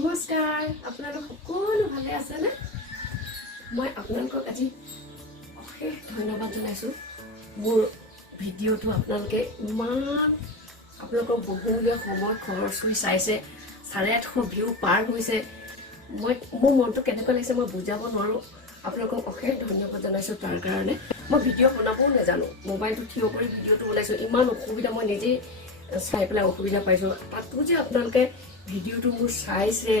নমস্কাৰ আপোনালোক সকলো ভালে আছে নে মই আপোনালোকক আজি অশেষ ধন্যবাদ জনাইছোঁ মোৰ ভিডিঅ'টো আপোনালোকে ইমান আপোনালোকৰ বহুমূলীয়া সময় খৰচ কৰি চাইছে 850 ভিউ পাৰ হৈছে মোৰ মনটো কেনেকুৱা লাগিছে মই বুজাব নোৱাৰোঁ আপোনালোকক অশেষ ধন্যবাদ জনাইছোঁ তাৰ কাৰণে মই ভিডিঅ' বনাবও নাজানো মোবাইলটো থিয় কৰি ভিডিঅ'টো বনাইছোঁ ইমান অসুবিধা মই নিজেই চাই পেলাই অসুবিধা পাইছোঁ তাতো যে আপোনালোকে ভিডিঅ'টো মোৰ চাইছে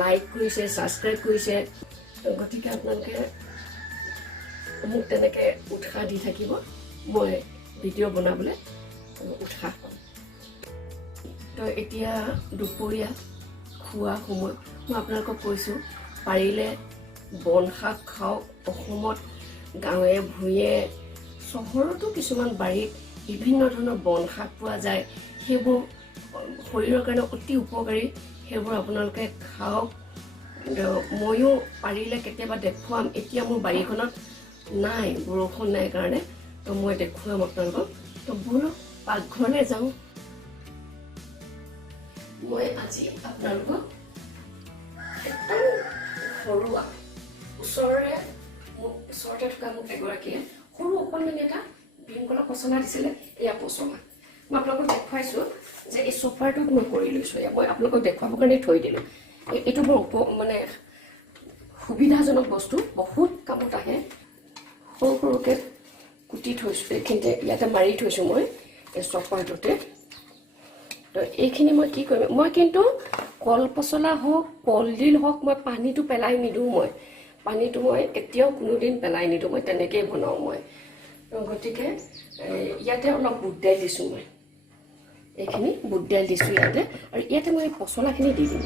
লাইক কৰিছে ছাবস্ক্ৰাইব কৰিছে গতিকে আপোনালোকে মোক তেনেকৈ উৎসাহ দি থাকিব মই ভিডিঅ' বনাবলৈ উৎসাহ পাম তো এতিয়া দুপৰীয়া খোৱা সময় মই আপোনালোকক কৈছোঁ পাৰিলে বন শাক খাওক অসমত গাঁৱে ভূঞে চহৰতো কিছুমান বাৰীত বিভিন্ন ধৰণৰ বন শাক পোৱা যায় সেইবোৰ শৰীৰৰ কাৰণে অতি উপকাৰী সেইবোৰ আপোনালোকে খাওক ময়ো পাৰিলে কেতিয়াবা দেখুৱাম এতিয়া মোৰ বাৰীখনত নাই বৰষুণ নাই কাৰণে তো মই দেখুৱাম আপোনালোকক তো ব'লক পাকঘৰলৈ যাওঁ মই আজি আপোনালোকক একদম ঘৰুৱা ওচৰতে থকা মোক এগৰাকীয়ে সৰু অকণমানি এটা ভীমকলৰ পচলা দিছিলে এয়া পচলা মই আপোনালোকক দেখুৱাইছোঁ যে এই চোফাৰটোত মই কৰি লৈছোঁ মই আপোনালোকক দেখুৱাবৰ কাৰণে থৈ দিলোঁ এইটো বৰ মানে সুবিধাজনক বস্তু বহুত কামত আহে সৰু সৰুকৈ কুটি থৈছোঁ এইখিনিতে ইয়াতে মাৰি থৈছোঁ মই এই চোফাৰটোতে তো এইখিনি মই কি কৰিম মই কিন্তু কল পচলা হওক কলডিল হওক মই পানীটো পেলাই নিদিওঁ মই পানীটো মই কেতিয়াও কোনোদিন পেলাই নিদিওঁ মই তেনেকৈয়ে বনাওঁ মই গতিকে ইয়াতে অলপ বুট দাইল দিছোঁ মই এইখিনি বুট দাইল দিছোঁ ইয়াতে আৰু ইয়াতে মই পচলাখিনি দি দিম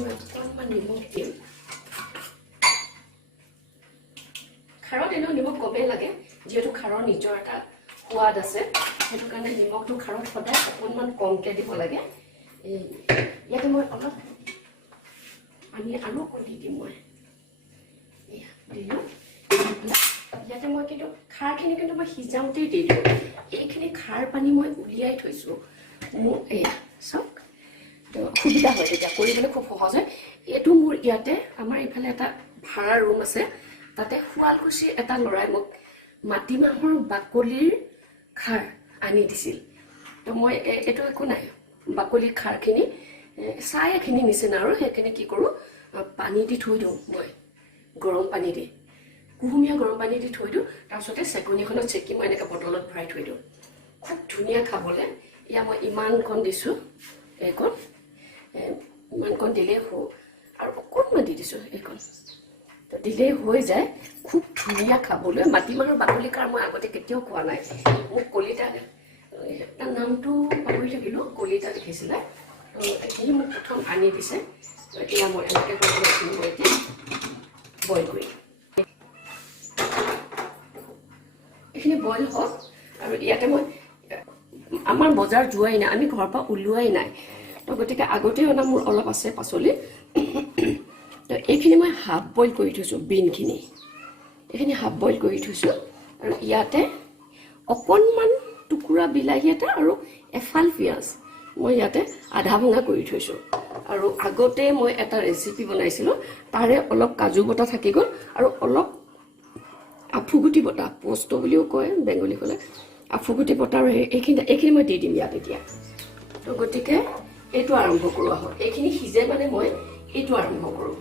মই অকণমান নিমখ দিম খাৰত এনেও নিমখ কমেই লাগে যিহেতু খাৰৰ নিজৰ এটা সোৱাদ আছে সেইটো কাৰণে নিমখটো খাৰত সদায় অকণমান কমকৈ দিব লাগে ইয়াতে মই অলপ পানী আৰু অকণ দি দিম মই দিলোঁ ইয়াতে মই কিন্তু খাৰখিনি কিন্তু মই সিজাওঁতেই দি দিওঁ এইখিনি খাৰ পানী মই উলিয়াই থৈছোঁ মোৰ এয়া চাওক সুবিধা হয় তেতিয়া কৰিবলৈ খুব সহজ হয় এইটো মোৰ ইয়াতে আমাৰ এইফালে এটা ভাড়া ৰুম আছে তাতে শুৱালকুছিৰ এটা ল'ৰাই মোক মাটিমাহৰ বাকলিৰ খাৰ আনি দিছিল তো মই এইটো একো নাই বাকলিৰ খাৰখিনি চাই এখিনি নিচিনা আৰু সেইখিনি কি কৰোঁ পানী দি থৈ দিওঁ মই গৰম পানী দি কুহুমীয়া গৰম পানী দি থৈ দিওঁ তাৰপিছতে চেকনিখনত চেকি মই এনেকৈ বটলত ভৰাই থৈ দিওঁ খুব ধুনীয়া খাবলৈ এয়া মই ইমানকণ দিছোঁ এইকণ ইমানকণ দিলেই আৰু অকণমান দি দিছোঁ এইকণ তো দিলেই হৈ যায় খুব ধুনীয়া খাবলৈ মাটিমাহৰ বাকলি খাৰ মই আগতে কেতিয়াও খোৱা নাই মোক কলিতা তাৰ নামটো পাহৰি থাকিলোঁ কলিতা দেখিছিলে সি মোক প্ৰথম আনি দিছে এতিয়া মই এনেকৈ কৰি মই এতিয়া বইল কৰিম এইখিনি বইল হওক আৰু ইয়াতে মই আমাৰ বজাৰ যোৱাই নাই আমি ঘৰৰ পৰা ওলোৱাই নাই তো গতিকে আগতেই অনা মোৰ অলপ আছে পাচলি তো এইখিনি মই হাফ বইল কৰি থৈছোঁ বিনখিনি এইখিনি হাফ বইল কৰি থৈছোঁ আৰু ইয়াতে অকণমান টুকুৰা বিলাহী এটা আৰু এফাল পিঁয়াজ মই ইয়াতে আধা ভঙা কৰি থৈছোঁ আৰু আগতে মই এটা ৰেচিপি বনাইছিলোঁ তাৰে অলপ কাজু বটা থাকি গ'ল আৰু অলপ আফুগুটি বটা পষ্ট বুলিও কয় বেংগলী ক'লে আফুগুটি বটা আৰু এইখিনি মই দি দিম ইয়াত এতিয়া তো গতিকে এইটো আৰম্ভ কৰোঁ আহক এইখিনি সিজে মানে মই এইটো আৰম্ভ কৰোঁ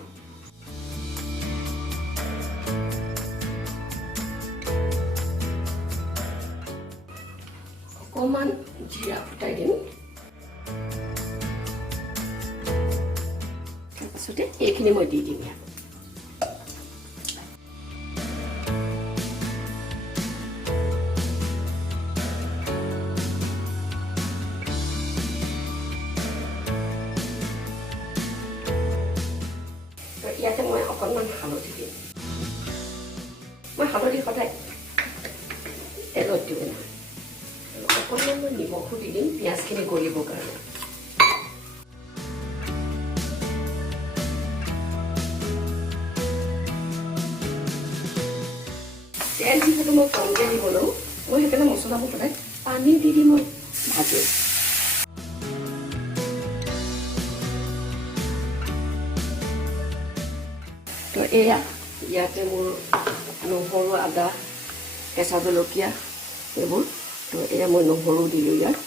অকণমান জিৰা ফুটাই দিম তাৰপাছতে এইখিনি মই দি দিম ইয়াত ইয়াতে মই অকণমান হালধি দিম মই হালধি সদায় তেলত দিওঁ না অকণমান মই নিমখো দি দিম পিঁয়াজখিনি গলিবৰ কাৰণে তেল যিহেতু মই কমকৈ দিব নোৱাৰোঁ মই সেইকাৰণে মছলাবোৰ সদায় পানী দি মই ভাজিম তো এয়া ইয়াতে মোৰ নহৰু আদা কেঁচা জলকীয়া এইবোৰ তো এয়া মই নহৰু দিলোঁ ইয়াত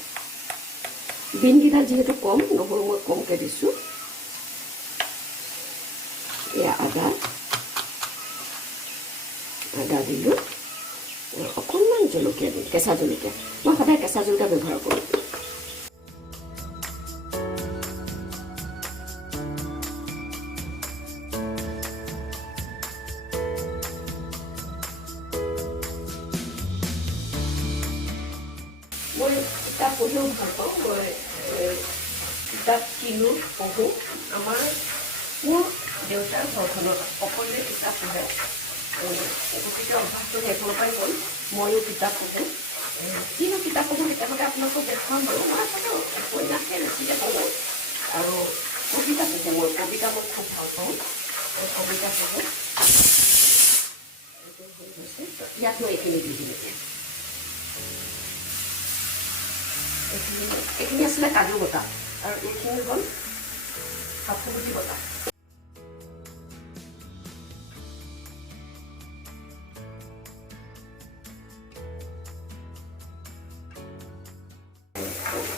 বিনকেইটা যিহেতু কম নহৰু মই কমকৈ দিছোঁ এয়া আদা দিলোঁ অকণমান জলকীয়া দিম কেঁচা জলকীয়া মই সদায় কেঁচা জলকীয়া ব্যৱহাৰ কৰোঁ মই কিতাপ পঢ়িও ভাল পাওঁ মই কিতাপ কিনো পঢ়োঁ মোৰ দেউতাৰ ঘৰখনত সকলোৱে কিতাপ পঢ়ে গতিকে অভ্যাসটো সেইফালৰ পৰাই হ'ল ময়ো কিতাপ পঢ়োঁ কিনো কিতাপ পঢ়োঁ কেতিয়াবাতে আপোনালোকক দেখুৱাম বাৰু মই আচলতে উপন্যাসে বেছিকৈ পঢ়োঁ আৰু কবিতা পঢ়োঁ মই কবিতা মই খুব ভাল পাওঁ কবিতা পঢ়োঁ ইয়াত মই এইখিনি দি দিম এতিয়া এইখিনি আছিলে কাজু বটা আৰু এইখিনি হ'ল কাঠুগুটি বটা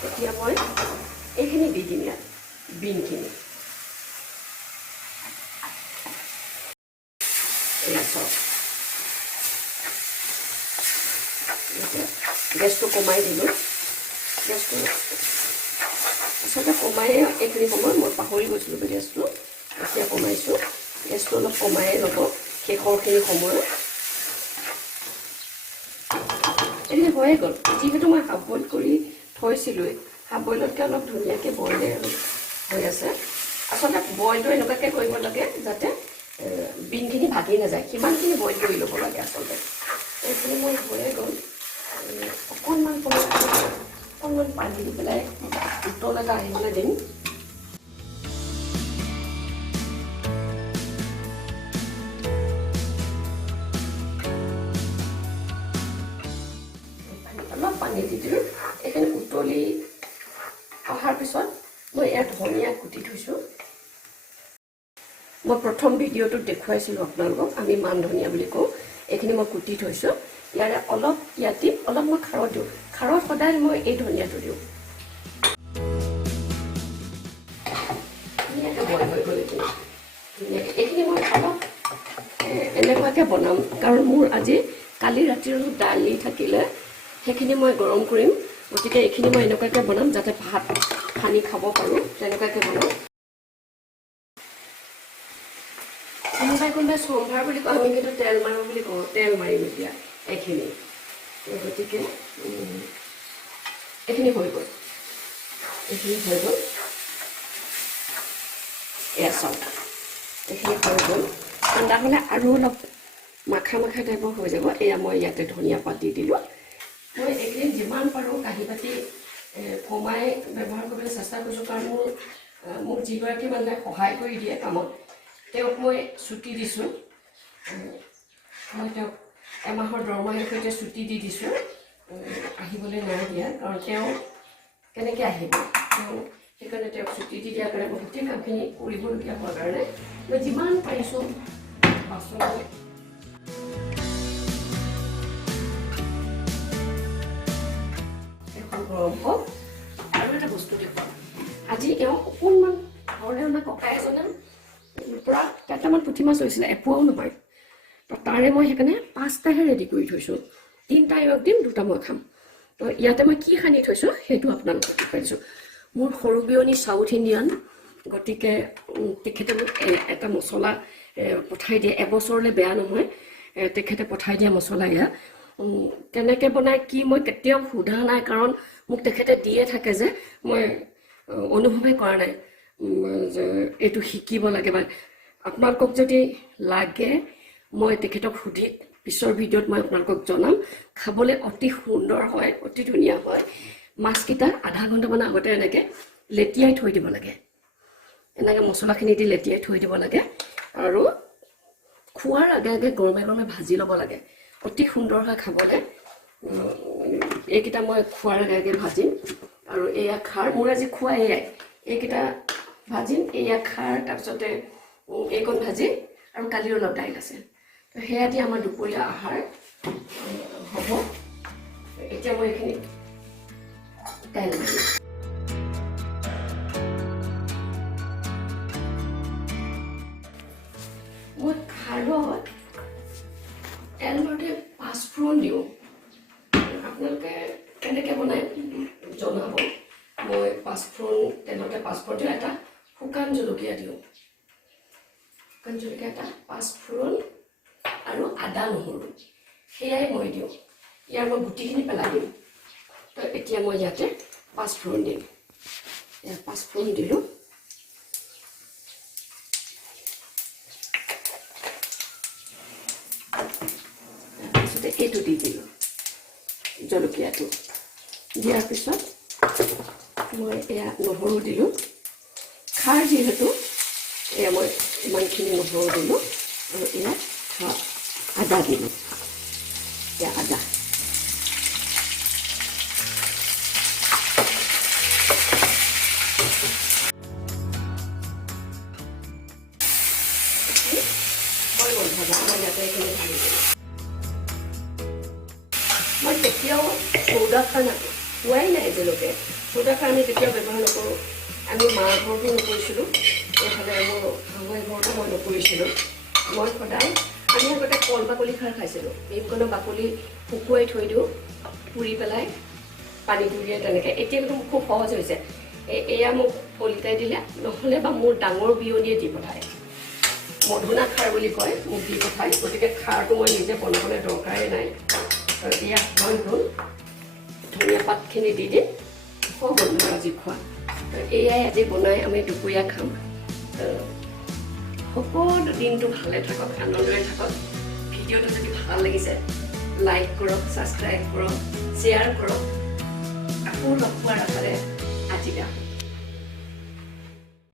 এতিয়া মই এইখিনি দি দিম ইয়াত বিনখিনি গেছটো কমাই দিলোঁ গেছটো আচলতে কমাই এইখিনি সময় মই পাহৰি গৈছিলোঁ গেছটো এতিয়া কমাইছোঁ গেছটো অলপ কমাই ল'ব শেষৰখিনি সময়ত এইখিনি হৈয়ে গ'ল যিহেতু মই হাফ বইল কৰি থৈছিলোঁৱেই হাফ বইলতকৈ অলপ ধুনীয়াকৈ বইলে হৈ আছে আচলতে বইলটো এনেকুৱাকৈ কৰিব লাগে যাতে বিনখিনি ভাগি নাযায় সিমানখিনি বইল কৰি ল'ব লাগে আচলতে এইখিনি মই হৈয়ে গ'ল অকণমান পানী দি পেলাই উতল এটা আহিবলৈ দিম অলপ পানী দি দিলোঁ এইখিনি উতলি অহাৰ পিছত মই ইয়াত ধনিয়া কুটি থৈছোঁ মই প্ৰথম ভিডিঅ'টোত দেখুৱাইছিলোঁ আপোনালোকক আমি মান ধনিয়া বুলি কওঁ এইখিনি মই কুটি থৈছোঁ ইয়াৰে অলপ ইয়াত দিম অলপ মই খাৰত দিওঁ খাৰত সদায় মই এই ধনিয়াটো দিওঁ ধুনীয়াকৈ বইল হৈ গ'ল ধুনীয়াকৈ এইখিনি মই অলপ এনেকুৱাকৈ বনাম কাৰণ মোৰ আজি কালি ৰাতিৰ অলপ দালি থাকিলে সেইখিনি মই গৰম কৰিম গতিকে এইখিনি মই এনেকুৱাকৈ বনাম যাতে ভাত সানি খাব পাৰোঁ তেনেকুৱাকৈ বনাম কোনোবাই সোমবাৰ বুলি কওঁ আমি কিন্তু তেল মাৰোঁ বুলি কওঁ তেল মাৰিম এতিয়া এইখিনি গতিকে এইখিনি হৈ গ'ল এয়া চাওক এইখিনি হৈ গ'ল ঠাণ্ডা হ'লে আৰু অলপ মাখা টাইপৰ হৈ যাব এয়া মই ইয়াতে ধনিয়া পাত দি দিলোঁ মই এইখিনি যিমান পাৰোঁ কাঁহী বাতি কমাই ব্যৱহাৰ কৰিবলৈ চেষ্টা কৰিছোঁ কাৰণ মোক যিগৰাকী মানুহে সহায় কৰি দিয়ে কামত তেওঁক মই ছুটি দিছোঁ মই তেওঁক এমাহৰ দৰমহাৰ সৈতে ছুটি দি দিছোঁ আহিবলৈ নাই দিয়া কাৰণ তেওঁ কেনেকৈ আহিব সেইকাৰণে তেওঁক ছুটি দি দিয়াৰ কাৰণে মই গোটেই কামখিনি কৰিবলগীয়া হোৱাৰ কাৰণে মই যিমান পাৰিছোঁ বাচন এখন গৰম হওক আৰু এটা বস্তু দেখুৱাম আজি এওঁ অকণমান ঘৰলৈ অনা ককাই এজনে পৰা কেইটামান পুঠি মাছ হৈছিলে এপোৱাও নহয় তো তাৰে মই সেইকাৰণে 5টাহে ৰেডি কৰি থৈছোঁ 3টা এওঁক দিম 2টা মই খাম তো ইয়াতে মই কি সানি থৈছোঁ সেইটো আপোনালোকক দেখুৱাই দিছোঁ মোৰ সৰু বিয়নী চাউথ ইণ্ডিয়ান গতিকে তেখেতে মোক এটা মছলা পঠাই দিয়ে এবছৰলৈ বেয়া নহয় তেখেতে পঠাই দিয়া মছলা এয়া কেনেকৈ বনায় কি মই কেতিয়াও সোধা নাই কাৰণ মোক তেখেতে দিয়ে থাকে যে মই অনুভৱেই কৰা নাই যে এইটো শিকিব লাগে বা আপোনালোকক যদি লাগে মই তেখেতক সুধি পিছৰ ভিডিঅ'ত মই আপোনালোকক জনাম খাবলৈ অতি সুন্দৰ হয় অতি ধুনীয়া হয় মাছকেইটা আধা ঘণ্টামান আগতে এনেকৈ লেটিয়াই থৈ দিব লাগে এনেকৈ মছলাখিনি দি লেটিয়াই থৈ দিব লাগে আৰু খোৱাৰ আগে আগে গৰমে গৰমে ভাজি ল'ব লাগে অতি সুন্দৰ হয় খাবলৈ এইকেইটা মই খোৱাৰ আগে আগে ভাজিম আৰু এয়া খাৰ মোৰ আজি খোৱা এয়াই এইকেইটা ভাজিম এয়া খাৰ তাৰপিছতে এইকণ ভাজি আৰু কালিৰ অলপ দাইল আছে তো সেয়া দি আমাৰ দুপৰীয়া আহাৰ হ'ব এতিয়া মই এইখিনি দাইল ভাজিম মই খাৰত তেল মাৰোঁতে পাঁচফোৰণ দিওঁ আপোনালোকে কেনেকৈ বনাই জনাব মই পাঁচফোৰণ তেলতে পাঁচফোৰণ দিওঁ এটা শুকান জলকীয়া দিওঁ শুকান জলকীয়া এটা পাঁচফোৰণ আৰু আদা নহৰু সেয়াই মই দিওঁ ইয়াৰ মই গুটিখিনি পেলাই দিম তো এতিয়া মই ইয়াতে পাঁচফোৰণ দিম ইয়াত পাঁচফোৰণ দিলোঁ তাৰপিছতে এইটো দি দিলোঁ জলকীয়াটো দিয়াৰ পিছত মই এয়া নহৰু দিলোঁ খাৰ যিহেতু এয়া মই ইমানখিনি নহৰু দিলোঁ আৰু এয়া আদা দিলোঁ এয়া আদা মই বন্ধ আমাৰ ইয়াতে এইখিনি ঢালি দিলোঁ মই কেতিয়াও চৌদা খাৰ নাপাওঁ পোৱাই নাই এতিয়ালৈকে চৌদা খাৰ আমি কেতিয়াও ব্যৱহাৰ নকৰোঁ আমি মাৰ ঘৰতো নকৰিছিলোঁ এইফালে মোৰ শাহুৱেৰ ঘৰতো মই নকৰিছিলোঁ মই সদায় আমি আগতে কল বাকলি খাৰ খাইছিলোঁ এইকণৰ বাকলি শুকুৱাই থৈ দিওঁ পুৰি পেলাই পানী পুৰিয়ে তেনেকৈ এতিয়া কিন্তু খুব সহজ হৈছে এয়া মোক পলিটাই দিলে নহ'লে বা মোৰ ডাঙৰ বিয়নীয়ে দি পঠায় মধুনা খাৰ বুলি কয় মোক দি পঠায় গতিকে খাৰটো মই নিজে বনাবলৈ দৰকাৰেই নাই আৰু এয়া মই ধনিয়া পাতখিনি দি দিম খুব বন্ধু আজি খোৱা এয়াই আজি বনাই আমি দুপৰীয়া খাম সকলো দিনটো ভালে থাকক আনন্দৰে থাকক ভিডিঅ'টো যদি ভাল লাগিছে লাইক কৰক ছাবস্ক্ৰাইব কৰক শ্বেয়াৰ কৰক আকৌ লগ পোৱাৰ আশাৰে আজি